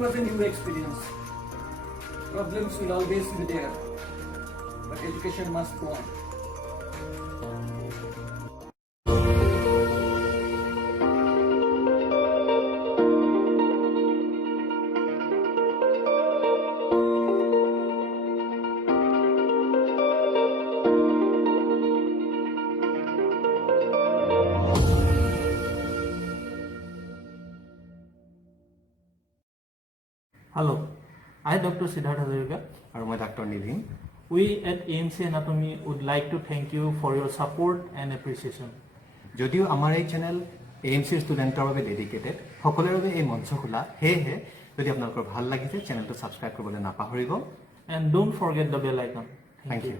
Was a new experience. Problems will always be there, but education must go on. Hello, I am Dr. Siddhartha Durga. And I'm Dr. Nidhin. We at AMC Anatomy would like to thank you for your support and appreciation. যদিও আমাৰ এই channel AMC ষ্টুডেণ্টৰ বাবে ডেডিকেটেড, সকলোৰে বাবে এই মঞ্চ খোলা, সেয়েহে যদি আপোনালোকৰ ভাল লাগিছে চেনেলটো ছাবস্ক্ৰাইব কৰিবলৈ নাপাহৰিব। And don't forget the bell icon. Thank you.